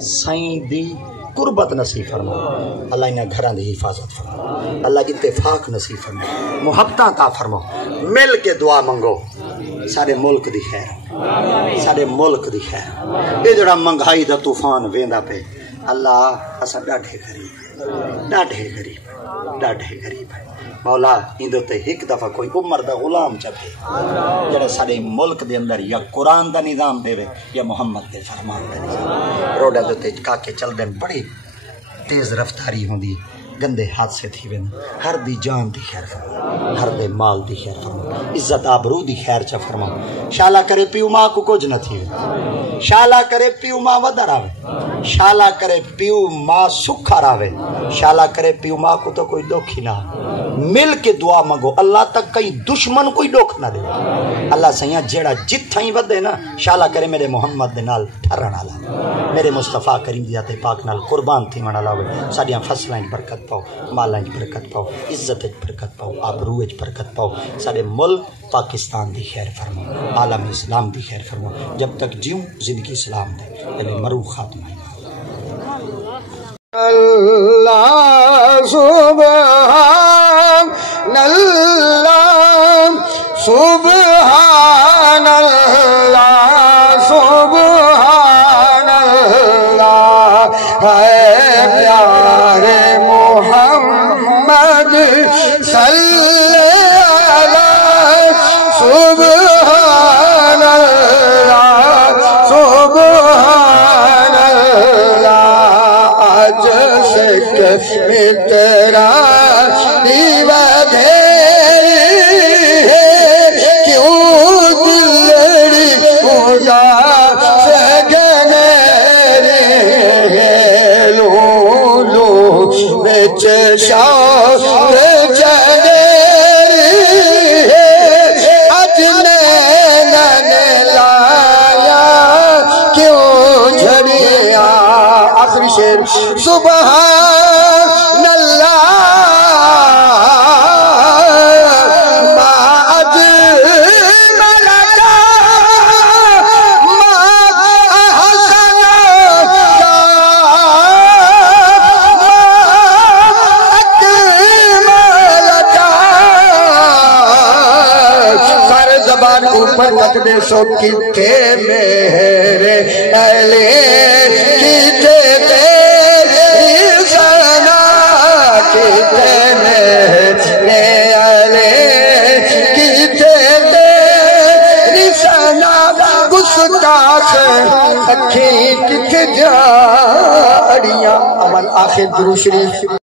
سائیں دی قربت نصیب فرما، اللہ انہاں گھراں دی حفاظت فرما، اللہ اتفاق نصیب فرما، محبت عطا فرما، مل کے دعا منگو سارے ملک دی خیر، سارے ملک دی خیر۔ اے جڑا منگائی دا طوفان ویندا پے، اللہ اساں ڈاڈھے غریب ہے مولا، ایندے تے ایک دفعہ کوئی عمر دا غلام چبھے جڑا سارے ملک دے اندر یا قرآن دا نظام دے یا محمد دے فرمان دا نظام۔ روڈا دے تے کاکے چل دین بڑی تیز رفتاری ہوندی، گندے حادثے تھی وین، ہر دی جان دی خیر فرما، ہر دے مال دی خیر فرما، عزت آبرو دی خیر چا فرما۔ شالا کرے پیو ماں کو کچھ نہ تھی، شالا کرے پیو ماں ودر آوے، شالا کرے پیو ماں سکھا راوے، شالا کرے پیو ماں کو تو کوئی دکھ ہی نہ، مل کے دعا منگو اللہ تک کئی دشمن کوئی دکھ نہ دے۔ اللہ سیاں جیڑا جتھاں ہی ودے نا، شالا کرے میرے محمد دے نال ٹھرن والا، میرے مصطفیٰ کریم دی ذات پاک نال قربان تھی من والا ہوے، ساڈیاں فصلاں وچ برکت پاؤ، مالاں وچ برکت پاؤ، عزت وچ برکت پاؤ، آبرو وچ برکت پاؤ، سارے ملک پاکستان دی خیر فرما، عالم اسلام دی خیر فرما، جب تک جیوں زندگی اسلام دے، مرو خاتمہ۔ اللہ سبحان اللہ سبحان اللہ سبحان اللہ، ہے پیارے محمد صلی علیہ سبحان اللہ سبحان اللہ، آج سے تیرا دیوہ دھیری ہے، کیوں دلڑی ہو جا سے گنری ہے، لو لو بچ شاور چنری ہے، اج نینن لایا کیوں جھڑیا۔ آخری شعر سبحان اللہ ما اجمل ما احسن سارے زبان اوپر تک دے سو کتے میرے اہلِ کتے اکھیں کتھ جاڑیاں۔ عمل آخر درود شریف۔